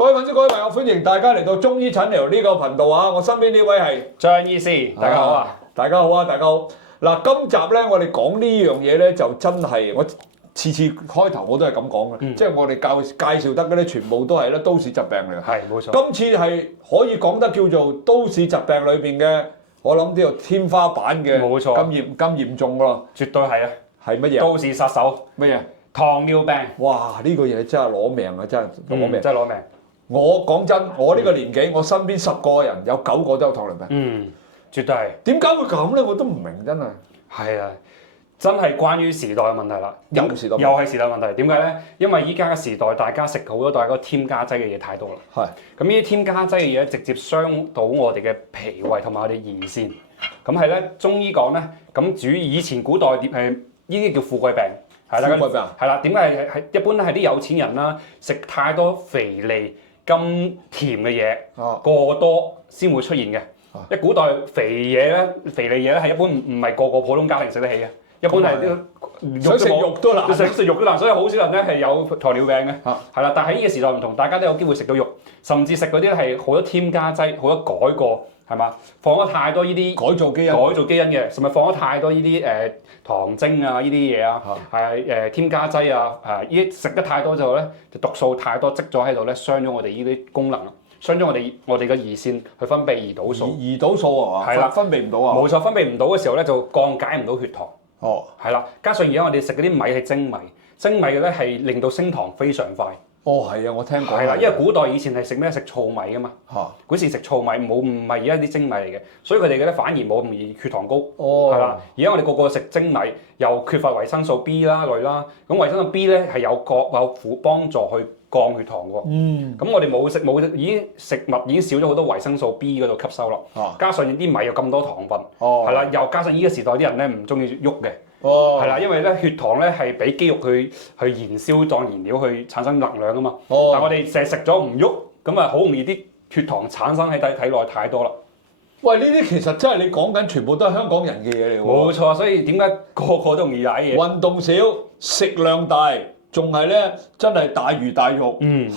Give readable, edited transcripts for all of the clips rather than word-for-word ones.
各位粉絲、各位朋友，歡迎大家嚟到中醫診療呢個頻道啊！我身邊呢位係張醫師，大家好啊！大家好啊！大家好。嗱，今集咧，我哋講呢樣嘢咧，就真係我次開頭我都係咁講嘅，即係我哋介紹得嗰啲全部都係咧都市疾病嚟嘅。係冇錯。今次係可以講得叫做都市疾病裏邊嘅，我諗呢個天花板嘅，冇錯。咁嚴重喎。絕對係啊！係乜嘢？都市殺手乜嘢？糖尿病。哇！呢個嘢真係攞命啊！真係攞命，真係攞命。我講真，我呢個年紀，我身邊10個人有9個都有糖尿病。絕對係。點解會咁咧？我都唔明真係。係啊，真係關於時代嘅問題啦。又係時代問題。點解咧？因為依家嘅時代，大家食好多大家添加劑嘅嘢太多啦。係。咁呢啲添加劑嘅嘢直接傷到我哋嘅脾胃同埋我哋胰腺。咁係咧，中醫講咧，咁以前古代係呢啲叫富貴病。係啦。富貴病。係啦。點解係一般咧係啲有錢人啦，食太多肥膩咁甜嘅嘢，過多先會出現嘅。一古代肥膩嘢咧係一般唔係個個普通家庭食得起嘅，一般係啲想食肉都難，食肉都難，所以好少人咧係有糖尿病嘅。係啦，但係喺呢個時代唔同，大家都有機會食到肉，甚至食嗰啲係好多添加劑、好多改過，係嘛？放咗太多呢啲改造基因嘅，甚至放咗太多呢啲糖精啊呢啲嘢啊，係添加劑啊，呢啲食得太多之後咧，就毒素太多積咗喺度咧，傷咗我哋呢啲功能。傷咗我哋嘅胰腺去分泌胰島素，胰島素係嘛？係啦，分泌唔到啊。冇錯，分泌唔到嘅時候咧，就降解唔到血糖。係啦，加上而家我哋食嗰啲米係精米，精米嘅咧係令到升糖非常快。係啊，我聽過。係啦，因為古代以前係食咩？食糙米噶嘛。嗰時食糙米唔係而家啲精米嚟嘅，所以佢哋嘅咧反而冇咁易血糖高。係啦，而家我哋個個食精米，又缺乏維生素 B 啦類啦，咁維生素 B 咧係有幫助去降血糖喎，咁我哋已經食物已經少咗好多維生素 B 嗰度吸收啦，加上啲米有咁多糖分，係啦，又加上呢個時代啲人咧唔中意喐嘅，係啦，因為咧血糖咧係俾肌肉去燃燒當燃料去產生能量啊嘛，但係我哋成日食咗唔喐，咁啊好容易啲血糖產生喺體內太多啦。喂，呢啲其實真係你講緊全部都係香港人嘅嘢嚟喎。冇錯，所以點解個個都容易踩嘢？運動少，食量大。仲係咧，真係大魚大肉，蝦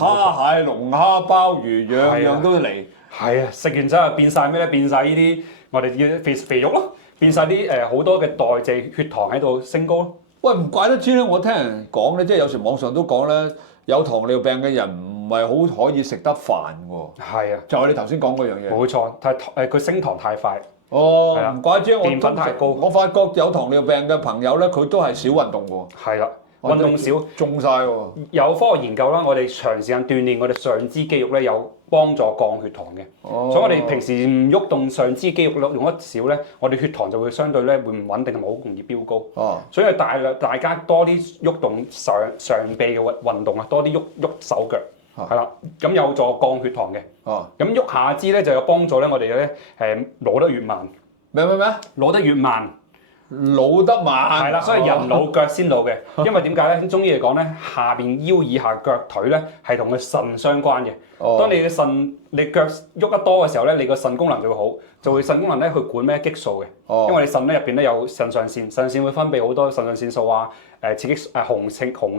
蟹、龍蝦、鮑魚，樣樣都嚟。係啊，食完之後變晒咩咧？變晒呢啲我哋叫肥肉咯，變晒啲好多嘅代謝血糖喺度升高咯。喂，唔怪得知咧，我聽人講咧，即係有時網上都講咧，有糖尿病嘅人唔係好可以食得飯喎。係啊，就係你頭先講嗰樣嘢。冇錯，佢升糖太快。唔怪得知澱粉太高。我發覺有糖尿病嘅朋友咧，佢都係少運動喎。係啦。運動少中晒喎，有科學研究啦，我哋長時間鍛鍊我哋上肢肌肉咧，有幫助降血糖嘅。所以我哋平時唔喐動上肢肌肉用得少咧，我哋血糖就會相對咧會唔穩定同埋好容易飆高。所以大家多啲喐動上臂嘅運動啊，多啲喐手腳，係啦，咁有助降血糖嘅。咁喐下肢咧就有幫助咧，我哋咧老得越慢。咩？老得越慢。老得慢係啦，所以人老腳先老嘅，因為點解咧？中醫嚟講咧，下邊腰以下腳腿咧係同個腎相關嘅。當你嘅腎你腳喐得多嘅時候咧，你個腎功能就會好，就會腎功能咧去管咩激素嘅。因為你腎咧入邊咧有腎上腺，腎上腺會分泌好多腎上腺素啊，刺激雄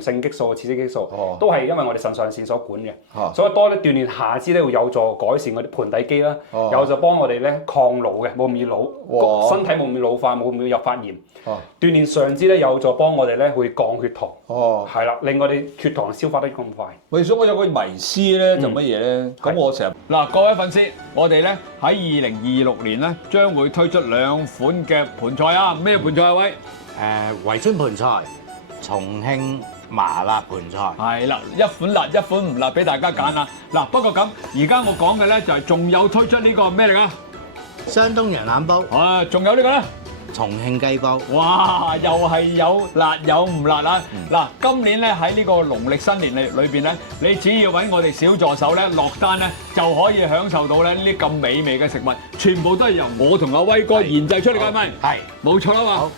性激素、刺激激素，都係因為我哋腎上腺所管嘅。所以多啲鍛鍊下肢咧會有助改善我哋盆底肌啦，有助幫我哋咧抗老嘅，冇咁易老，身體冇咁易老化，冇咁易入發炎。鍛鍊上肢咧有助幫我哋咧會降血糖。係啦，令我哋血糖消化得咁快。喂，所以我有個迷思咧，就乜嘢咧？咁我成日嗱，各位粉絲，我哋咧喺2026年咧將會推出2款嘅盤菜啊！咩盤菜啊？喂，圍春盤菜、重慶麻辣盤菜。係啦，一款辣，一款唔辣，俾大家揀啊！嗱，不過咁，而家我講嘅咧就係仲有推出呢個咩嚟㗎？山東羊腩煲。仲有呢個咧？重慶雞煲，哇！又係有辣有唔辣啊！嗱，今年咧喺呢個農曆新年裏邊咧，你只要揾我哋小助手咧落單咧，就可以享受到咧呢啲咁美味嘅食物，全部都係由我同阿威哥研製出嚟嘅，係咪？係，冇錯啦嘛。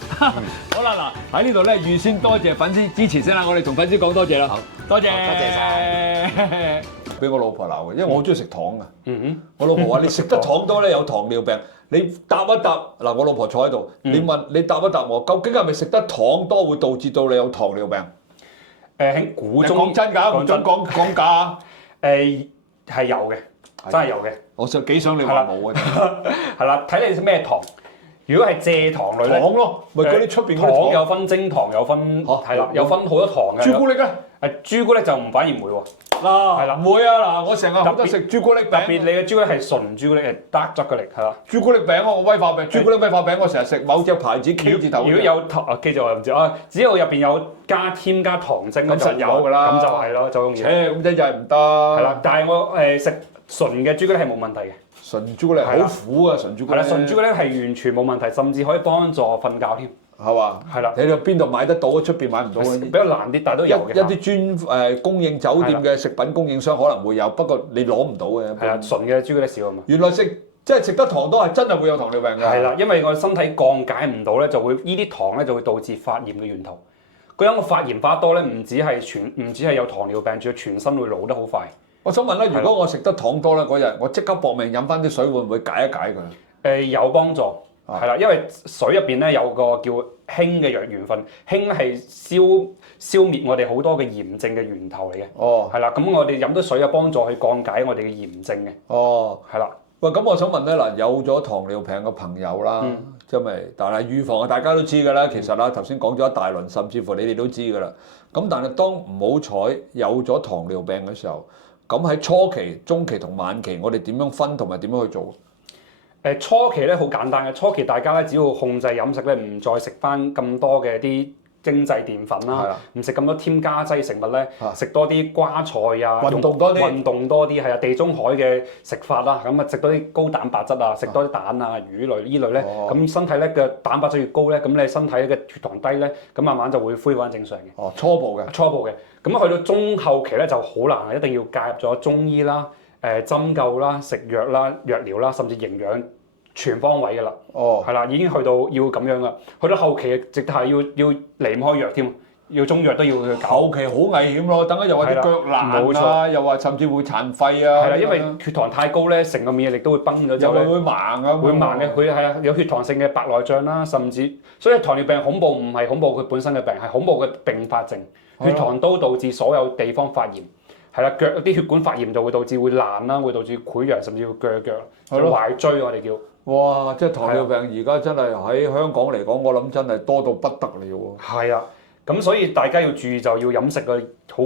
好啦，嗱喺呢度咧預先多謝粉絲支持先啦，我哋同粉絲講多謝啦。好，多謝，多謝晒。俾我老婆鬧嘅，因為我好中意食糖嘅。我老婆話：你食得糖多咧，有糖尿病。你答一答嗱，我老婆坐喺度，你答一答我，究竟係咪食得糖多會導致到你有糖尿病？喺古中講真㗎，唔准講假。係有嘅，真係有嘅。我幾想你話冇啊！係啦，睇你食咩糖。如果係蔗糖類咧，糖咯，咪嗰啲出邊嗰啲糖有分精糖，有分係啦，有分好多糖嘅。朱古力咧，朱古力就反而唔會喎。係啦，唔會啊！嗱，我成日好得食朱古力餅。特別你嘅朱古力係純朱古力，係 dark chocolate係啦。朱古力餅我威化餅，朱古力威化餅我成日食某隻牌子 K 字頭。如果有糖，記住我唔知啊，只要入邊有添加糖精咧，咁實有㗎啦。咁就係咯，就容易。咁真係唔得。係啦，但係我食純嘅朱古力係冇問題嘅。純朱古力好苦啊！純朱古力。係啦，純朱古力係完全冇問題，甚至可以幫助瞓覺添。係嘛？係啦。你喺邊度買得到？出邊買唔到嗰啲。比較難啲，但係都有嘅。一啲專供應酒店嘅食品供應商可能會有，不過你攞唔到嘅。係啊，純嘅朱古力少啊嘛。原來即係食得糖多係真係會有糖尿病㗎。係啦，因為我哋身體降解唔到咧，就會呢啲糖咧就會導致發炎嘅源頭。嗰種發炎發多咧，唔止係有糖尿病，仲要全身會老得好快。我想問咧，如果我食得糖多咧，嗰日我即刻搏命飲翻啲水，會唔會解一解佢？有幫助，係啦，因為水入邊咧有個叫氫嘅元分，氫係消滅我哋好多嘅炎症嘅源頭嚟嘅。哦，係啦，咁我哋飲到水有幫助去降解我哋嘅炎症嘅。哦，係啦。喂，咁我想問咧，嗱，有咗糖尿病嘅朋友啦，但係預防啊，大家都知㗎啦。其實啦，頭先講咗一大輪，甚至乎你哋都知㗎啦。咁但係當唔好彩有咗糖尿病嘅時候，咁喺初期、中期同晚期，我哋點樣分同埋點樣去做？初期咧好簡單嘅，初期大家咧只要控制飲食咧，唔再食翻咁多嘅啲精製澱粉啦，唔食咁多添加劑食物咧，食多啲瓜菜啊，運動多啲，係啊，地中海嘅食法啦，咁啊食多啲高蛋白質啊，食多啲蛋啊、魚類呢類咧，咁身體咧嘅蛋白質越高咧，咁你身體嘅血糖低咧，咁慢慢就會恢復翻正常嘅。哦，初步嘅。咁去到中後期咧就好難啦，一定要介入咗中醫啦、針灸啦、食藥啦、藥療啦，甚至營養全方位嘅啦。哦，係啦，已經去到要咁樣啦。去到後期直係要離唔開藥添，要中藥都要去搞。後期好危險咯，等間又話啲腳爛啊，又話甚至會殘廢啊。係啦，因為血糖太高咧，成個免疫力都會崩咗之後咧，會盲啊。會盲嘅，佢係啊有血糖性嘅白內障啦，甚至所以糖尿病恐怖唔係恐怖佢本身嘅病，係恐怖嘅併發症。血糖都導致所有地方發炎，係啦，腳啲血管發炎就會導致會爛啦，會導致潰瘍，甚至要鋸腳，壞椎我哋叫。哇！即係糖尿病而家真係喺香港嚟講，我諗真係多到不得了喎。係啊，咁所以大家要注意就要飲食嘅好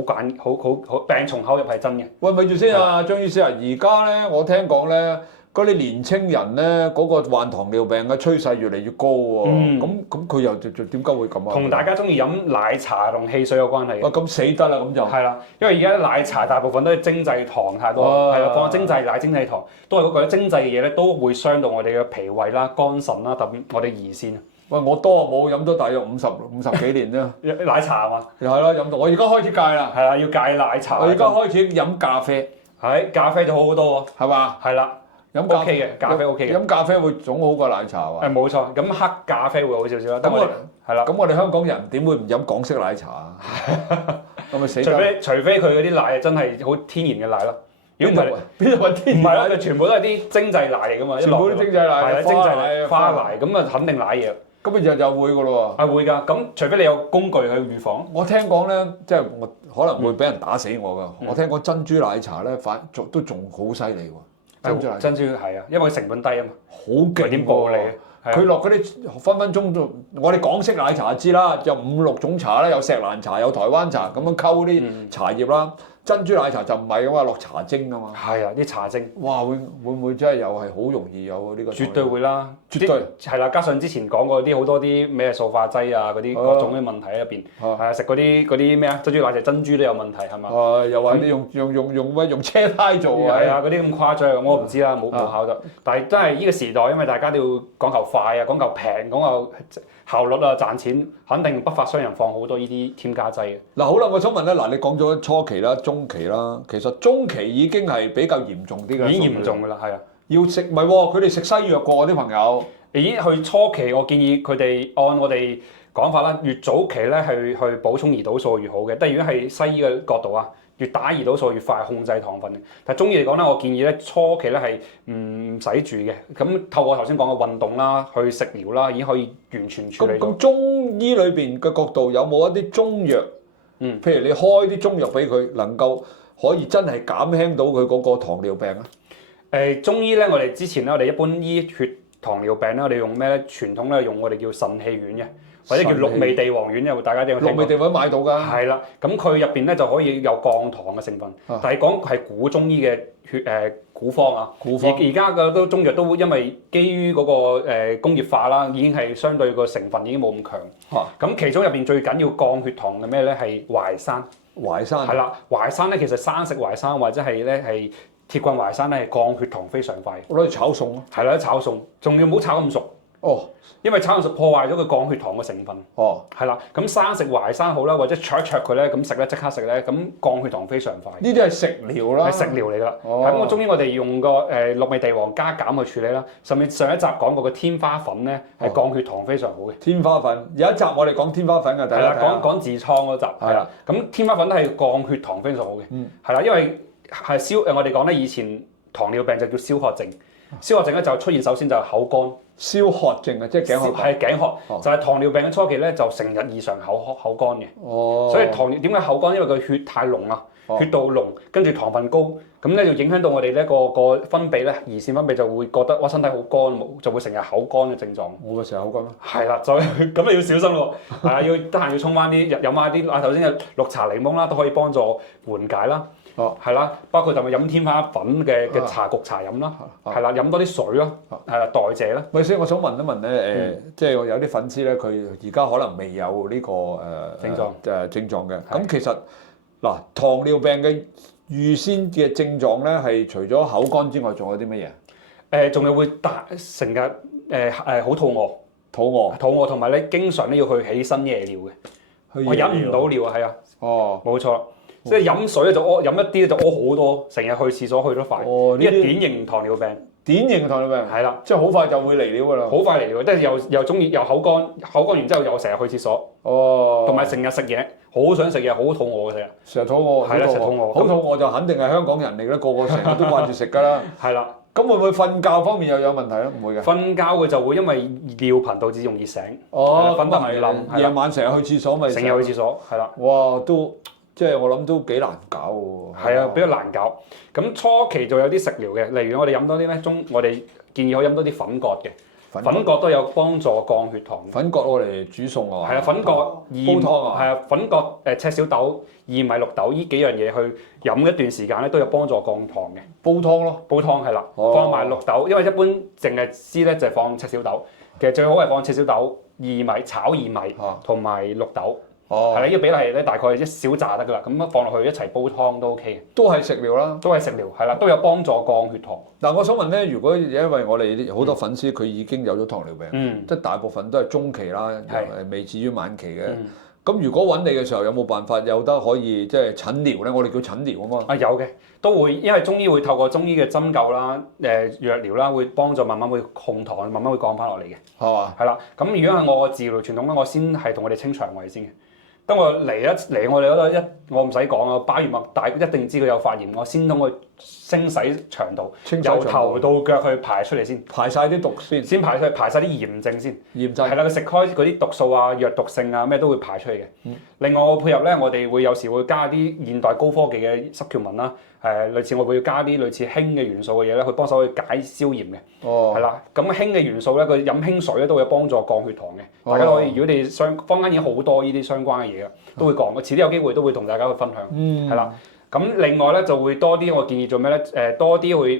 病從口入係真嘅。喂，咪住先啊，張醫師啊，而家咧我聽講咧，嗰啲年青人咧嗰個患糖尿病嘅趨勢越嚟越高喎。咁佢又點解會咁啊？同大家中意飲奶茶同汽水有關係。咁死得啦咁就。係啦，因為而家奶茶大部分都係精製糖太多，係啦，放精製奶、精製糖，都係嗰個精製嘅嘢咧，都會傷到我哋嘅脾胃啦、肝腎啦，特別我哋胰腺。喂，我多冇飲咗大約五十幾年啦。奶茶啊嘛。又係咯，飲到我而家開始戒啦。係啦，要戒奶茶。我而家開始飲咖啡。係咖啡就好好多喎。係嘛？係啦。飲 OK 嘅，咖啡 OK 嘅。飲咖啡會總好過奶茶喎。冇錯，咁黑咖啡會好少少啦。咁我哋香港人點會唔飲港式奶茶啊？咁咪死得。除非佢嗰啲奶真係好天然嘅奶咯。邊度揾天然？唔係啦，佢全部都係啲精製奶嚟㗎嘛。全部都精製奶。精製奶、花奶，咁啊肯定奶嘢。咁咪日會㗎咯喎。係會㗎，咁除非你有工具去預防。我聽講咧，即係我可能會俾人打死我㗎。我聽講珍珠奶茶咧，都仲好犀利喎。珍珠係啊，因為成本低啊嘛，好勁點暴利啊！佢落嗰啲分分鐘都，我哋港式奶茶就知啦，有5、6種茶啦，有錫蘭茶，有台灣茶，咁樣溝啲茶葉啦。珍珠奶茶就唔係㗎嘛，落茶精㗎嘛。係啊，啲茶精。哇，會唔會真係又係好容易有呢個？絕對會啦，絕對係啦。加上之前講過啲好多啲咩塑化劑啊，嗰啲各種嘅問題喺入邊。係啊，食嗰啲咩啊，珍珠奶茶珍珠都有問題係嘛？又話你用車胎做啊？係啊，嗰啲咁誇張，我唔知啦，冇考究。但係真係呢個時代，因為大家都要講求快啊，講求平，講求效率啊，賺錢，肯定不法商人放好多呢啲添加劑嘅。嗱好啦，我想問咧，嗱你講咗初期啦、中期啦，其實中期已經係比較嚴重啲嘅。已經嚴重㗎啦，係啊。要食唔係喎，佢哋食西藥過我啲朋友。已經去初期，我建議佢哋按我哋講法啦，越早期咧去補充胰島素越好嘅。但係如果係西醫嘅角度啊，越打胰島素越快控制糖分嘅。但係中醫嚟講咧，我建議咧初期咧係唔使住嘅。咁透過頭先講嘅運動啦，去食療啦，已經可以完全處理到。咁中醫裏邊嘅角度有冇一啲中藥？譬如你開啲中藥俾佢，能夠可以真係減輕到佢嗰個糖尿病啊？中醫咧，我哋之前咧，我哋一般醫血糖尿病咧，我哋用咩咧？傳統咧用我哋叫腎氣丸嘅，或者叫六味地黃丸，有大家有冇聽過？六味地黃買到㗎。係啦，咁佢入邊咧就可以有降糖嘅成分，但係講係古中醫嘅古方啊。古方。而家嘅都中藥都因為基於嗰個工業化啦，已經係相對個成分已經冇咁強。咁其中入邊最緊要降血糖嘅咩咧？係淮山。淮山。係啦，淮山咧其實生食淮山或者係咧係鐵棍淮山咧係降血糖非常快。我攞嚟炒餸咯。係啦，炒餸，仲要唔好炒咁熟。哦。因為炒咁熟破壞咗佢降血糖嘅成分。哦。係啦，咁生食淮山好啦，或者灼一灼佢咧，咁食咧即刻食咧，咁降血糖非常快。呢啲係食療啦。係食療嚟㗎啦。咁我中醫我哋用個六味地黃加減去處理啦。甚至上一集講過嘅天花粉咧係降血糖非常好嘅。天花粉有一集我哋講天花粉嘅，係啦，講痔瘡嗰集係啦。咁天花粉都係降血糖非常好嘅。係啦，因為係我哋講咧以前糖尿病就叫燒渴症，燒渴症咧就出現首先就係口乾。燒渴症啊，即係頸渴。係頸渴，就係糖尿病嘅初期咧，就成日異常口乾嘅。哦。所以糖尿點解口乾？因為佢血太濃啦，血道濃，跟住糖分高，咁咧就影響到我哋呢個分泌咧，胰腺分泌就會覺得哇身體好乾，就會成日口乾嘅症狀。我會成日口乾咩？係啦，就咁你要小心咯。係啊，要得閒要沖翻啲飲翻啲頭先嘅綠茶檸檬啦，都可以幫助緩解啦。係啦，包括就係飲天花粉嘅茶焗茶飲啦，係啦，飲多啲水咯，係啦，代謝啦。喂，所以我想問一問咧，即係有啲粉絲咧，佢而家可能未有呢個症狀嘅。咁其實嗱，糖尿病嘅預先嘅症狀咧，係除咗口乾之外，仲有啲乜嘢？仲有會成日好肚餓同埋咧經常咧要去起身夜尿嘅，我忍唔到尿啊，係啊，哦，冇錯。即係飲水咧就屙，飲一啲咧就屙好多，成日去廁所去得快。哦，呢啲典型糖尿病。典型糖尿病。係啦，即係好快就會嚟尿㗎啦。好快嚟尿，即係又中意又口乾，口乾完之後又成日去廁所。哦。同埋成日食嘢，好想食嘢，好肚餓嘅成日。成日肚餓。係啦，成日肚餓。好肚餓就肯定係香港人嚟啦，個個成日都掛住食㗎啦。係啦。咁會唔會瞓覺方面又有問題咧？唔會嘅。瞓覺佢就會因為尿頻導致容易醒。哦。瞓得唔冧。夜晚成日去廁所咪。成日去廁所，係啦。哇，都〜即係我諗都幾難搞喎。係啊，比較難搞。咁初期就有啲食療嘅，例如我哋飲多啲咩我哋建議可以飲多啲粉葛嘅。粉葛都有幫助降血糖。粉葛我嚟煮餸啊。係啊，粉葛煲湯啊。係啊，粉葛赤小豆、薏米、綠豆呢幾樣嘢去飲一段時間咧，都有幫助降糖嘅。煲湯咯。煲湯係啦，放埋綠豆，因為一般淨係知咧就係放赤小豆，其實最好係放赤小豆、薏米、炒薏米同埋綠豆。哦，係啦，呢個比例咧大概一小紮得㗎啦，咁放落去一齊煲湯都 OK 嘅。都係食療啦，都係食療，係啦，都有幫助降血糖。嗱，我想問咧，如果因為我哋好多粉絲佢已經有咗糖尿病，即係大部分都係中期啦，未至於晚期嘅。咁如果揾你嘅時候，有冇辦法有得可以即係診療咧？我哋叫診療啊嘛。啊，有嘅，都會，因為中醫會透過中醫嘅針灸啦、藥療啦，會幫助慢慢會控糖，慢慢會降翻落嚟嘅。係嘛？係啦，咁如果係我嘅治療傳統咧，我先係同我哋清腸胃先嘅。當我嚟我哋嗰度我唔使講啊，把完脈大一定知佢有發炎，我先通佢清洗腸道，由頭到腳去排出嚟先，排晒啲毒先排晒啲炎症先。炎症係啦，佢食開嗰啲毒素啊、藥毒性啊咩都會排出嚟嘅。另外我配合咧，我哋會有時會加啲現代高科技嘅濕橋文啦，類似我會加啲類似氫嘅元素嘅嘢咧，去幫手去解消炎嘅。哦，係啦，咁氫嘅元素咧，佢飲氫水咧都會有幫助降血糖嘅。大家可以，如果你坊間已經好多呢啲相關嘅嘢啦，都會講。遲啲有機會都會同大家去分享。係啦。咁另外咧就會多啲，我建議做咩咧？多啲會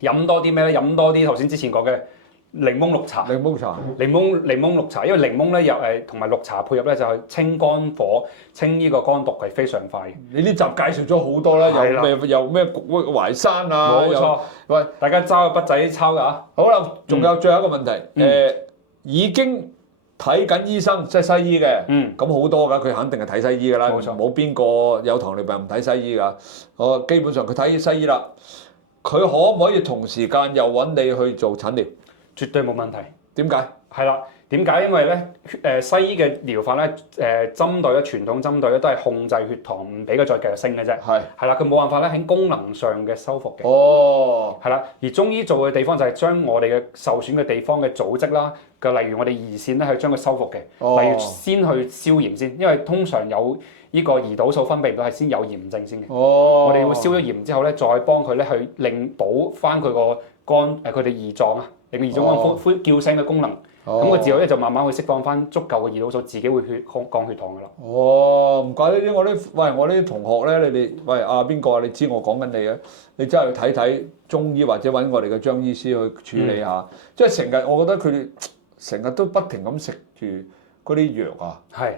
飲多啲咩咧？飲多啲頭先之前講嘅檸檬綠茶。檸檬綠茶，因為檸檬咧又同埋綠茶配合咧就係清肝火、清呢個肝毒係非常快嘅。你呢集介紹咗好多啦，又咩淮山啊？冇錯。喂，大家揸個筆仔抄㗎嚇。好啦，仲有最後一個問題，已經睇緊醫生，即係西醫嘅，咁好多㗎，佢肯定係睇西醫㗎啦，冇邊個有糖尿病唔睇西醫㗎。我基本上佢睇西醫啦，佢可唔可以同時間又揾你去做診療？絕對冇問題。點解？係啦，點解？因為咧西醫嘅療法咧針對咧傳統針對咧都係控制血糖，唔俾佢再繼續升嘅啫。係啦，佢冇辦法咧喺功能上嘅修復嘅。係啦，而中醫做嘅地方就係將我哋嘅受損嘅地方嘅組織啦，例如我哋胰腺咧係將佢修復嘅。例如先去消炎先，因為通常有呢個胰島素分泌唔到係先有炎症先嘅。我哋會消咗炎之後咧，再幫佢咧去令補翻佢個肝佢哋胰臟啊，令個胰臟肝叫聲嘅功能。咁個之後咧就慢慢去釋放翻足夠嘅胰島素，自己會降血糖噶啦。唔怪得啲我啲同學咧，你哋邊個啊？你知我講緊你啊？你真係去睇睇中醫或者揾我哋嘅張醫師去處理下。即係成日，我覺得佢哋成日都不停咁食住嗰啲藥啊。係。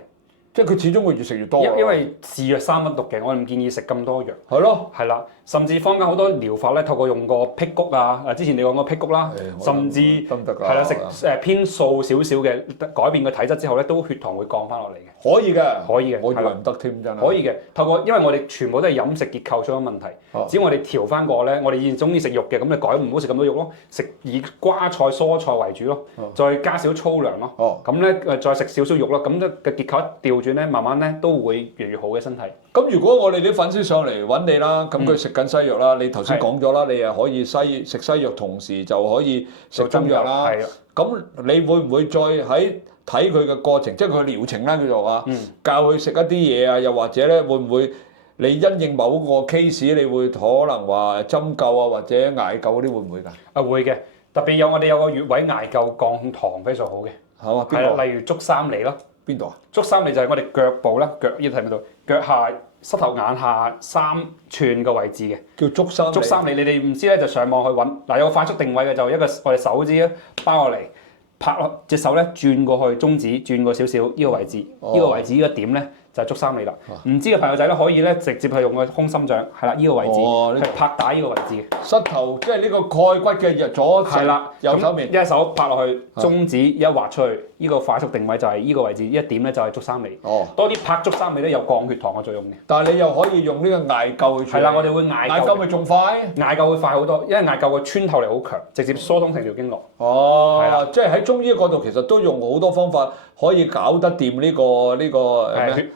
即係佢始終會越食越多。因為是藥三不毒嘅，我哋唔建議食咁多藥。係咯，係啦，甚至坊間好多療法咧，透過用個辟谷啊，之前你講個辟谷啦，甚至係啦食偏素少少嘅，改變個體質之後咧，都血糖會降翻落嚟嘅。可以嘅，可以嘅，我以為唔得添真係。可以嘅，透過因為我哋全部都係飲食結構出咗問題，只要我哋調翻過咧，我哋以前中意食肉嘅，咁你改唔好食咁多肉咯，食以瓜菜蔬菜為主咯，再加少粗糧咯，咁咧再食少少肉咯，咁嘅結構一調轉咧，慢慢咧都會越嚟越好嘅身體。咁如果我哋啲粉絲上嚟揾你啦，咁佢食緊西藥啦，你頭先講咗啦，你又可以食西藥，同時就可以食中藥啦。係啊。咁你會唔會再喺睇佢嘅過程，即係佢療程啦叫做啊，教佢食一啲嘢啊，又或者咧會唔會你因應某個 case，你會可能話針灸啊或者艾灸嗰啲會唔會㗎？會嘅，特別我哋有個穴位艾灸降糖非常好嘅。好啊，邊度？例如足三里咯。邊度啊？足三里就係我哋腳部啦，腳呢度睇唔到，腳下膝頭眼下3寸嘅位置嘅，叫足三里。足三里，你哋唔知咧就上網去揾。嗱，有個快速定位嘅就一個我哋手指咧包落嚟，拍落隻手咧轉過去中指，轉過少少呢個位置，呢個位置呢個點咧就係足三里啦。唔知嘅朋友仔咧可以咧直接係用個空心掌，係啦呢個位置，係拍打呢個位置嘅。膝頭即係呢個蓋骨嘅左右手面，一手拍落去，中指一劃出去。呢個快速定位就係呢個位置，一點咧就係足三里。多啲拍足三里咧有降血糖嘅作用嘅。但係你又可以用呢個艾灸去處理。係啦，我哋會艾灸咪仲快？艾灸會快好多，因為艾灸個穿透力好強，直接疏通成條經絡。係啦，即係喺中醫角度其實都用好多方法可以搞得掂呢個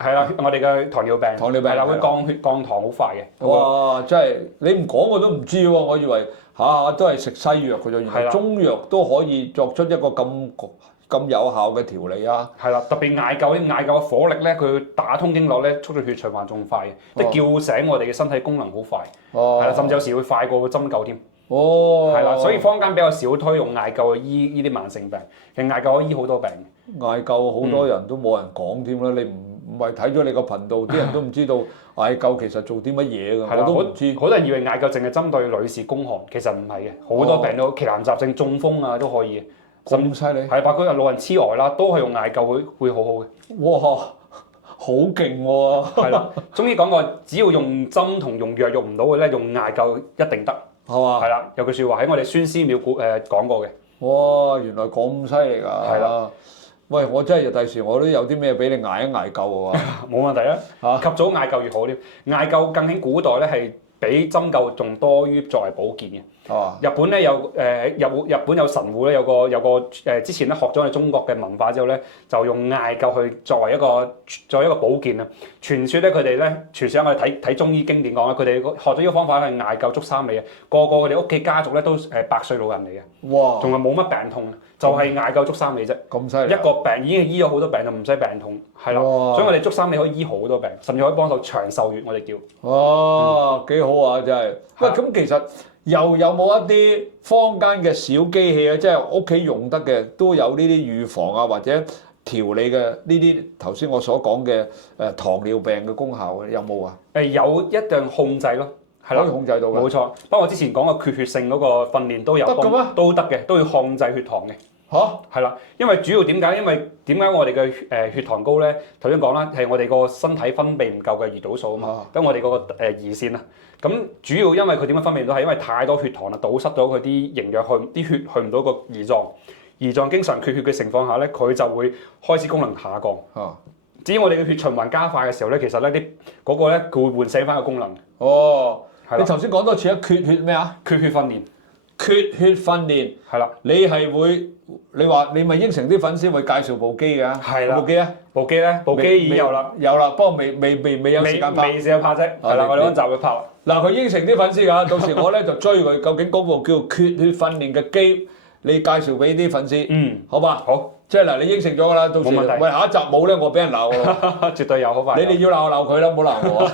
係啦，我哋嘅糖尿病係啦，會降糖好快嘅。哇！真係你唔講我都唔知喎，我以為下都係食西藥嘅啫，原來中藥都可以作出一個咁有效嘅調理啊！係啦，特別艾灸嘅火力咧，佢打通經絡咧，促進血循環仲快嘅，即係叫醒我哋嘅身體功能好快。係啦，甚至有時會快過針灸添。係啦，所以坊間比較少推用艾灸去醫呢啲慢性病，其實艾灸可以醫好多病。艾灸好多人都冇人講添啦，你唔係睇咗你個頻道，啲人都唔知道艾灸其實做啲乜嘢㗎，我都唔知。好多人以為艾灸淨係針對女士宮寒，其實唔係嘅，好多病都奇難雜症、中風啊都可以嘅。咁犀利？係，包括老人痴呆啦，都係用艾灸會好好嘅。哇，好勁喎！係啦，中醫講過，只要用針同用藥用唔到嘅咧，用艾灸一定得。係嘛？係啦，有句説話喺我哋孫思邈講過嘅。哇，原來咁犀利㗎！係啦。喂，我真係第時我都有啲咩俾你艾一艾灸喎。冇問題啊！及早艾灸越好添。艾灸更喺古代咧係比針灸仲多於作為保健嘅。日本咧有日本有神戶咧有個之前咧學咗我哋中國嘅文化之後咧，就用艾灸去作為一個保健啊。傳說咧佢哋咧傳說我哋睇中醫經典講咧，佢哋學咗呢個方法係艾灸足三里啊。個佢哋屋企家族咧都100歲老人嚟嘅。哇！仲係冇乜病痛，就係艾灸足三里啫。咁犀利！一個病已經醫咗好多病，就唔使病痛。係啦，所以我哋足三里可以醫好多病，甚至可以幫到長壽穴，我哋叫。哇！幾好啊，真係。喂，咁其實又有冇一啲坊間嘅小機器啊？即係屋企用得嘅，都有呢啲預防啊，或者調理嘅呢啲頭先我所講嘅糖尿病嘅功效嘅有冇啊？有一定控制咯，係啦，可以控制到嘅。冇錯，不過我之前講嘅缺血性嗰個訓練都有得嘅咩？都得嘅，都要控制血糖嘅。嚇，係啦，因為主要點解？因為點解我哋嘅血糖高咧？頭先講啦，係我哋個身體分泌唔夠嘅胰島素啊嘛，咁我哋嗰個胰腺啊，咁主要因為佢點樣分泌唔到，係因為太多血糖啦，堵塞咗佢啲營養啲血去唔到個胰臟，胰臟經常缺血嘅情況下咧，佢就會開始功能下降。至於我哋嘅血循環加快嘅時候咧，其實咧嗰個咧佢會喚醒翻個功能。哦，你頭先講多次啊，缺血咩啊？缺血訓練。缺血訓練係啦，你係會你話你咪應承啲粉絲會介紹部機㗎？係啦，部機啊，部機咧，部機已經有啦，不過未有時間拍，未試過拍啫。係啦，我哋嗰集會拍。嗱，佢應承啲粉絲㗎，到時我咧就追佢，究竟嗰部叫缺血訓練嘅機，你介紹俾啲粉絲，好嘛？好。即係嗱，你應承咗㗎啦，到時喂下一集冇咧，我俾人鬧喎。絕對有，好快。你哋要鬧佢啦，唔好鬧我。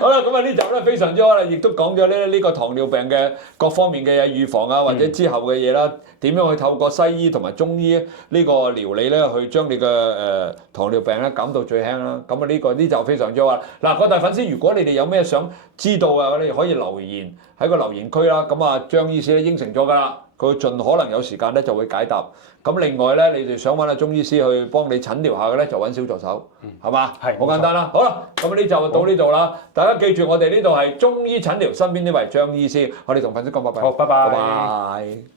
好啦，咁啊呢集咧非常之好啦，亦都講咗呢個糖尿病嘅各方面嘅預防啊，或者之後嘅嘢啦，點樣去透過西醫同埋中醫呢個療理咧，去將你嘅糖尿病咧減到最輕啦。咁啊呢集非常之好啦。嗱，各大粉絲，如果你哋有咩想知道啊，你可以留言喺個留言區啦。咁啊，張醫師咧應承咗㗎啦。佢盡可能有時間咧就會解答。咁另外咧，你哋想揾阿中醫師去幫你診療下嘅咧，就揾小助手，係嘛？係，好簡單啦。好啦，咁呢集就到呢度啦。大家記住，我哋呢度係中醫診療，身邊呢位張醫師，我哋同粉絲講拜拜。好，拜拜。拜拜。